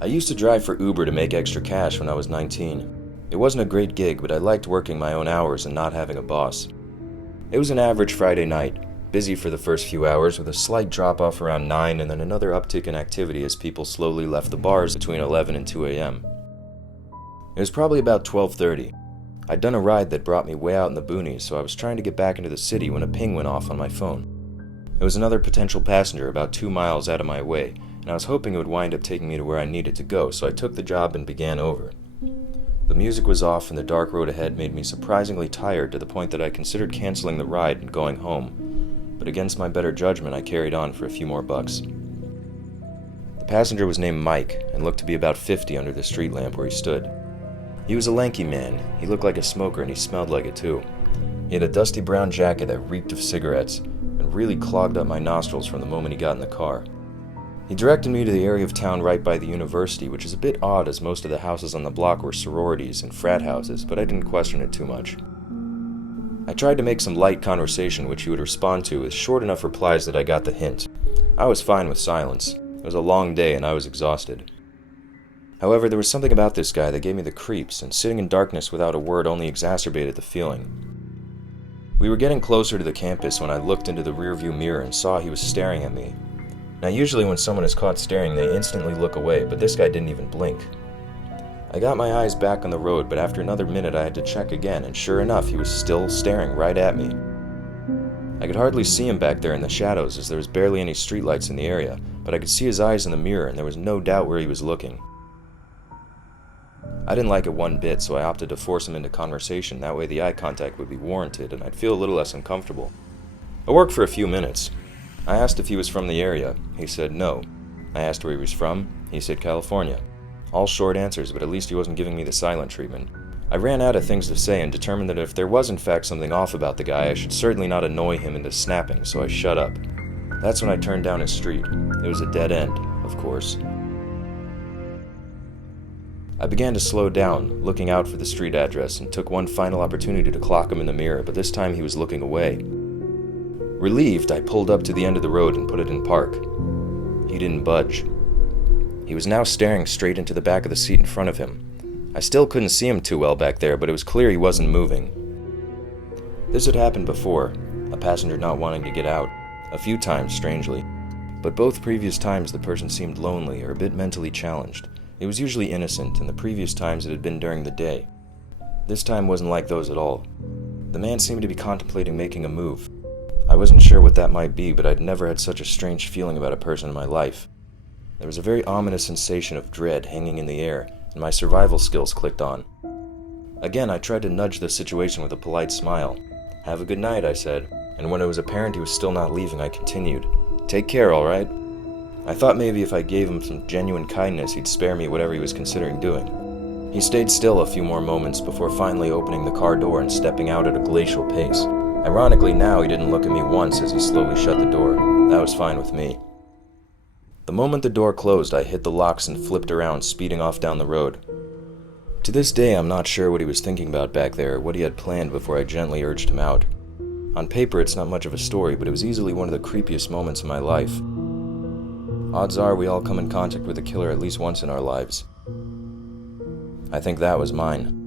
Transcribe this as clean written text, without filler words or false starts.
I used to drive for Uber to make extra cash when I was 19. It wasn't a great gig, but I liked working my own hours and not having a boss. It was an average Friday night, busy for the first few hours with a slight drop-off around 9 and then another uptick in activity as people slowly left the bars between 11 and 2 a.m. It was probably about 12:30. I'd done a ride that brought me way out in the boonies, so I was trying to get back into the city when a ping went off on my phone. It was another potential passenger about 2 miles out of my way, and I was hoping it would wind up taking me to where I needed to go, so I took the job and began over. The music was off and the dark road ahead made me surprisingly tired to the point that I considered canceling the ride and going home, but against my better judgment I carried on for a few more bucks. The passenger was named Mike and looked to be about 50 under the street lamp where he stood. He was a lanky man, he looked like a smoker and he smelled like it too. He had a dusty brown jacket that reeked of cigarettes and really clogged up my nostrils from the moment he got in the car. He directed me to the area of town right by the university, which is a bit odd as most of the houses on the block were sororities and frat houses, but I didn't question it too much. I tried to make some light conversation which he would respond to with short enough replies that I got the hint. I was fine with silence. It was a long day and I was exhausted. However, there was something about this guy that gave me the creeps, and sitting in darkness without a word only exacerbated the feeling. We were getting closer to the campus when I looked into the rearview mirror and saw he was staring at me. Now usually when someone is caught staring, they instantly look away, but this guy didn't even blink. I got my eyes back on the road, but after another minute I had to check again, and sure enough, he was still staring right at me. I could hardly see him back there in the shadows as there was barely any streetlights in the area, but I could see his eyes in the mirror and there was no doubt where he was looking. I didn't like it one bit, so I opted to force him into conversation. That way the eye contact would be warranted and I'd feel a little less uncomfortable. It worked for a few minutes. I asked if he was from the area. He said no. I asked where he was from. He said California. All short answers, but at least he wasn't giving me the silent treatment. I ran out of things to say and determined that if there was in fact something off about the guy, I should certainly not annoy him into snapping, so I shut up. That's when I turned down his street. It was a dead end, of course. I began to slow down, looking out for the street address, and took one final opportunity to clock him in the mirror, but this time he was looking away. Relieved, I pulled up to the end of the road and put it in park. He didn't budge. He was now staring straight into the back of the seat in front of him. I still couldn't see him too well back there, but it was clear he wasn't moving. This had happened before, a passenger not wanting to get out, a few times, strangely. But both previous times the person seemed lonely or a bit mentally challenged. It was usually innocent, and the previous times it had been during the day. This time wasn't like those at all. The man seemed to be contemplating making a move. I wasn't sure what that might be, but I'd never had such a strange feeling about a person in my life. There was a very ominous sensation of dread hanging in the air, and my survival skills clicked on. Again, I tried to nudge the situation with a polite smile. "Have a good night," I said, and when it was apparent he was still not leaving, I continued. "Take care, all right?" I thought maybe if I gave him some genuine kindness, he'd spare me whatever he was considering doing. He stayed still a few more moments before finally opening the car door and stepping out at a glacial pace. Ironically, now he didn't look at me once as he slowly shut the door. That was fine with me. The moment the door closed, I hit the locks and flipped around, speeding off down the road. To this day, I'm not sure what he was thinking about back there or what he had planned before I gently urged him out. On paper, it's not much of a story, but it was easily one of the creepiest moments of my life. Odds are we all come in contact with a killer at least once in our lives. I think that was mine.